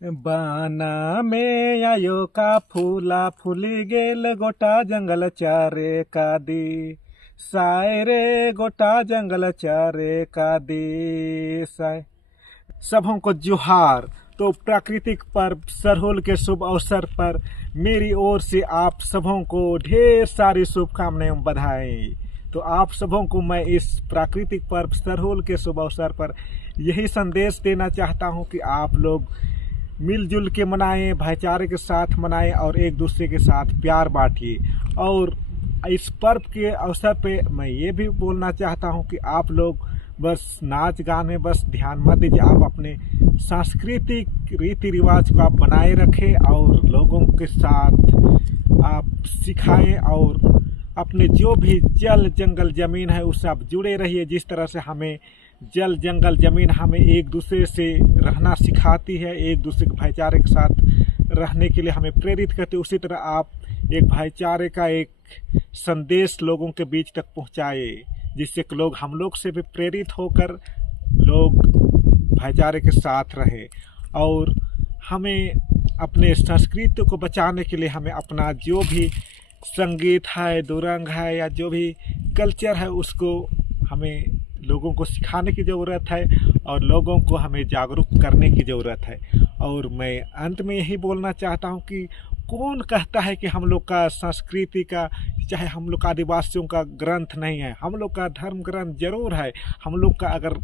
बाना में आयो का फूला फूली गेल गोटा जंगल चारे का दी साय रे गोटा जंगल चारे का दी साय। सबों को जोहार। तो प्राकृतिक पर्व सरहुल के शुभ अवसर पर मेरी ओर से आप सबों को ढेर सारी शुभकामनाएं एवं बधाई। तो आप सबों को मैं इस प्राकृतिक पर्व सरहुल के शुभ अवसर पर यही संदेश देना चाहता हूं कि आप लोग मिलजुल के मनाएं, भाईचारे के साथ मनाएं और एक दूसरे के साथ प्यार बांटिए। और इस पर्व के अवसर पे मैं ये भी बोलना चाहता हूं कि आप लोग बस नाच गाने बस ध्यान मत दीजिए, आप अपने सांस्कृतिक रीति रिवाज को आप बनाए रखें और लोगों के साथ आप सिखाएं और अपने जो भी जल जंगल ज़मीन है उससे आप जुड़े रहिए। जिस तरह से हमें जल जंगल ज़मीन हमें एक दूसरे से रहना सिखाती है, एक दूसरे के भाईचारे के साथ रहने के लिए हमें प्रेरित करती है, उसी तरह आप एक भाईचारे का एक संदेश लोगों के बीच तक पहुंचाए, जिससे कि लोग हम लोग से भी प्रेरित होकर लोग भाईचारे के साथ रहे। और हमें अपने संस्कृति को बचाने के लिए हमें अपना जो भी संगीत है, दुरंग है या जो भी कल्चर है उसको हमें लोगों को सिखाने की ज़रूरत है और लोगों को हमें जागरूक करने की ज़रूरत है। और मैं अंत में यही बोलना चाहता हूँ कि कौन कहता है कि हम लोग का संस्कृति का, चाहे हम लोग का आदिवासियों का ग्रंथ नहीं है, हम लोग का धर्म ग्रंथ जरूर है। हम लोग का अगर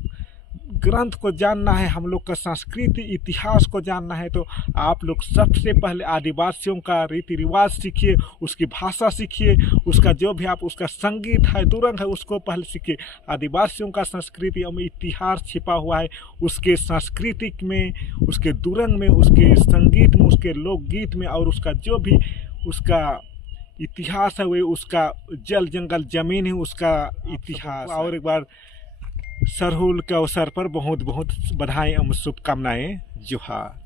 ग्रंथ को जानना है, हम लोग का संस्कृति इतिहास को जानना है, तो आप लोग सबसे पहले आदिवासियों का रीति रिवाज सीखिए, उसकी भाषा सीखिए, उसका जो भी आप उसका संगीत है, दुरंग है, उसको पहले सीखिए। आदिवासियों का संस्कृति में इतिहास छिपा हुआ है, उसके सांस्कृतिक में, उसके दुरंग में, उसके संगीत में, उसके लोकगीत में, और उसका जो भी उसका इतिहास है, वो उसका जल जंगल जमीन है, उसका इतिहास। और एक बार सरहुल के अवसर पर बहुत बहुत बधाई एवं शुभकामनाएं। जोहार।